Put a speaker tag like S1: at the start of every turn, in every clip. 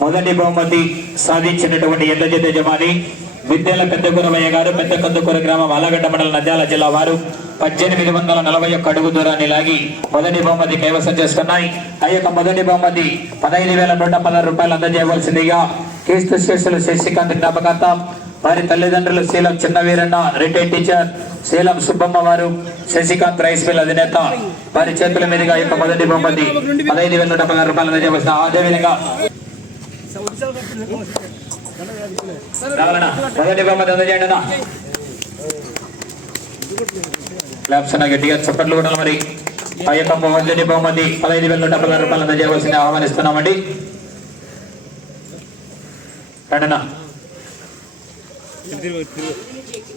S1: మొదటి బహుమతి సాధించినటువంటి ఎడ్ల యజమాని విద్యల పెద్దకూరవయ్య గారు పెద్ద కందుకూర గ్రామం ఆలగడ్డ మండలం నంద్యాల జిల్లా వారు. పద్దెనిమిది వందల నలభై ఒక్క అడుగు దూరాన్ని లాగి మొదటి బహుమతి కైవసం చేసుకున్నాయి. ఆ యొక్క మొదటి బహుమతి పదహైదు వేల నూట పదహారు రూపాయలు అందజేయవలసిందిగా క్రీస్తు శిష్యులు శశికాంత్ జ్ఞాపకార్థం వారి తల్లిదండ్రులు శీలం చిన్న వీరన్న రిటైర్డ్ టీచర్ శీలం సుబ్బమ్మ వారు శశికాంత్ రైస్ మిల్ అధినేత వారి చేతుల మీదుగా యొక్క మొదటి బహుమతి పదహైదు వేల నూట పదహారు రూపాయలు అందజేయవలసిన అదేవిధంగా మొదటి బహుమతి అందజేయండి అన్న క్లాప్స్ అన్న గట్టిగా చప్పట్లు కూడా మరి ఆ యొక్క మొదటి బహుమతి పదహైదు వేల డెబ్బై రూపాయలు అందజేయవలసింది ఆహ్వానిస్తున్నామండి రండన్నా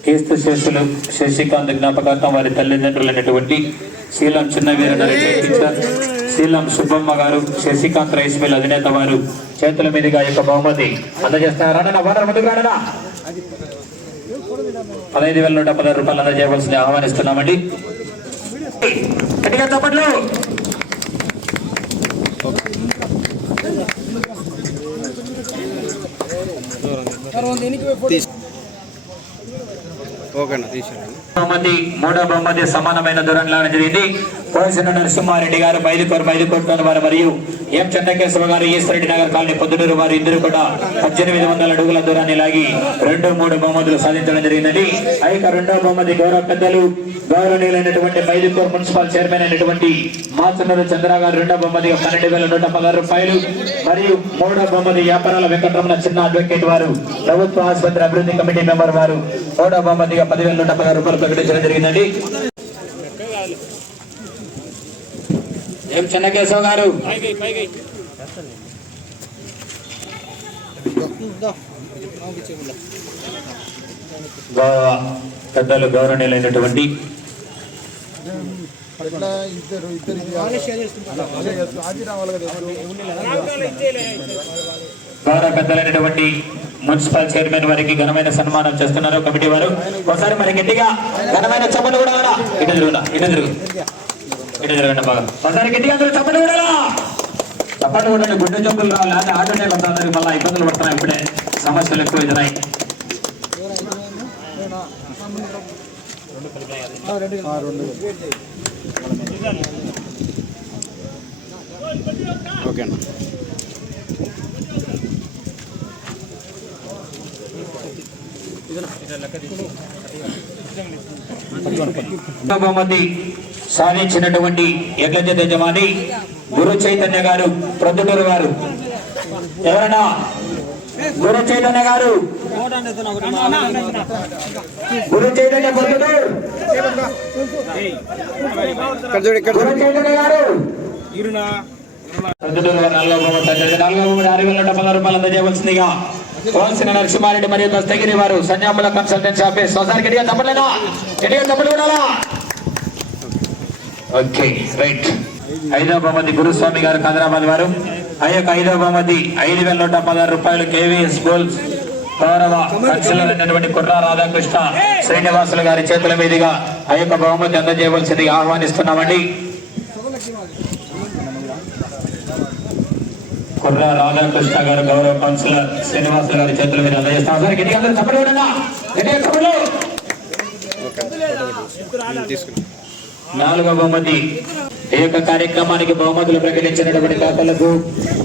S1: క్రీస్తు శిష్యులు శశికాంత్ జ్ఞాపకార్థం వారి తల్లిదండ్రులైనటువంటి శీలం చిన్న వీరనరి శీలం సుబ్బమ్మ గారు శశికాంత్ రైస్ మిల్ అధినేత వారు చేతుల మీదుగా యొక్క బహుమతి ముందుకు రానన్నా. పదహైదు వేల నూట పదహారు రూపాయలు అందజేయవలసింది ఆహ్వానిస్తున్నామండి. గట్టిగా చప్పట్లు. బహుమతి మూడో బహుమతి సమానమైన దూరం లాగడం జరిగింది. కోసిన నరసింహారెడ్డి గారు బయలుకోరు బయలుకోరుతున్న వారు మరియు ఎం చెన్నకేశ్వర గారు ఈశ్వరెడ్డి నగర్ కాలనీ పొద్దుటూరు వారు ఇద్దరు కూడా పద్దెనిమిది వందల అడుగుల దూరాన్ని లాగి రెండు మూడు బహుమతులు సాధించడం జరిగినది ఆ యొక్క రెండో బహుమతి గౌరవ పెద్దలు గౌరవనీయులైనటువంటి బయలుకోరు మున్సిపల్ చైర్మన్ అయినటువంటి మాచన్నూరు చంద్ర గారు రెండో బహుమతిగా పన్నెండు వేల నూట పదహారు రూపాయలు మరియు మూడో బహుమతి వ్యాపారాల వెంకటరమణ చిన్న అడ్వకేట్ వారు ప్రభుత్వ ఆసుపత్రి అభివృద్ధి కమిటీ మెంబర్ వారు మూడో బహుమతిగా పదివేల నూట పదహారు రూపాయలు ప్రకటించడం జరిగిందండి. ఏం చెన్నకేశవ్ గారు? పెద్దలు గౌరవనీయులైనటువంటి గౌరవ పెద్దలైనటువంటి మున్సిపల్ చైర్మన్ వారికి ఘనమైన సన్మానం చేస్తున్నారు కమిటీ వారు. ఒకసారి మరి గట్టిగా ఘనమైన చప్పలు కూడా. ఇటు తిరుగునా ఇటు తిరుగు. ఇటు తిరగండి బాగా ఒకసారి గట్టిగా అందరూ కూడా చప్పట్లు కూడా గుడ్డ జబ్బులు రావాలి. లేకపోతే ఆటో నీళ్ళు వస్తుంది మళ్ళీ ఇబ్బందులు పడుతున్నాయి ఇప్పుడే. సమస్యలు ఎక్కువ ఎదురాయి.
S2: ఓకే అన్న.
S1: మంది సాధించినటువంటి ఎడ్ల యజమాని గురు చైతన్య గారు ప్రొద్దుటూరు గారు. ఎవరన్నా? గురు చైతన్య గారు? గురు చైతన్య ప్రొద్దుటూరు.
S2: ఇక్కడ
S1: గురు చైతన్య గారు. ప్రొద్దుటూరు వారు నాలుగో బహుమతి అందించారు. వేల నూట రూపాయలు అందజేయవలసిందిగా కోల్సిన నరసింహారెడ్డి మరియు దస్తగిరి వారు సంజాముల కన్సల్టెన్స్ ఆఫీస్ ఒకసారి గట్టిగా తప్పలేదా గట్టిగా తప్పలు కూడా ఓకే రైట్. ఐదవ బహుమతి గురుస్వామి గారు హైదరాబాద్ వారు. ఆ యొక్క ఐదవ బహుమతి ఐదు వేల నూట పదహారు రూపాయలు కేవీఎస్ గోల్స్ గౌరవ కన్సిలర్ అయినటువంటి రాధాకృష్ణ శ్రీనివాసులు గారి చేతుల మీదుగా ఆ యొక్క బహుమతి అందజేయవలసింది ఆహ్వానిస్తున్నామండి. కుర్ర రాధాకృష్ణ గారు గౌరవ కౌన్సిలర్ శ్రీనివాస గారి చేతుల మీద అందజేస్తాం సార్ గట్టిగా అందరూ చప్పట్లు
S2: తీసుకున్నాం.
S1: నాలుగవ బహుమతి. ఈ యొక్క కార్యక్రమానికి బహుమతులు ప్రకటించినటువంటి దాతలకు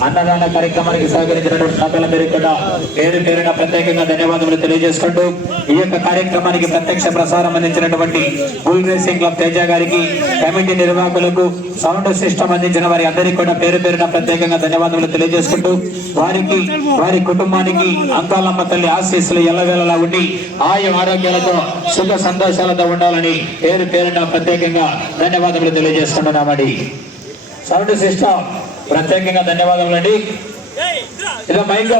S1: అన్నదాన కార్యక్రమానికి సహకరించినటువంటి దాతలందరికీ కూడా పేరు పేరున ప్రత్యేకంగా ధన్యవాదములు తెలియజేసుకుంటూ ఈ యొక్క కార్యక్రమానికి ప్రత్యక్ష ప్రసారం అందించినటువంటి బుల్ రేసింగ్ క్లబ్ తేజ గారికి కమిటీ నిర్వాహకులకు సౌండ్ సిస్టమ్ అందించిన వారి అందరికీ కూడా పేరు పేరున ప్రత్యేకంగా ధన్యవాదములు తెలియజేసుకుంటూ వారికి వారి కుటుంబానికి అంకాలమ్మ తల్లి ఆశీస్సులు ఎల్లవేళలా ఉండి ఆయు ఆరోగ్యాలతో సుఖ సంతోషాలతో ఉండాలని పేరు పేరున ప్రత్యేకంగా ధన్యవాదములు తెలియజేసుకుంటున్నామండి. సౌండ్ సిస్టమ్ ప్రత్యేకంగా ధన్యవాదములండి. ఇదో మైక్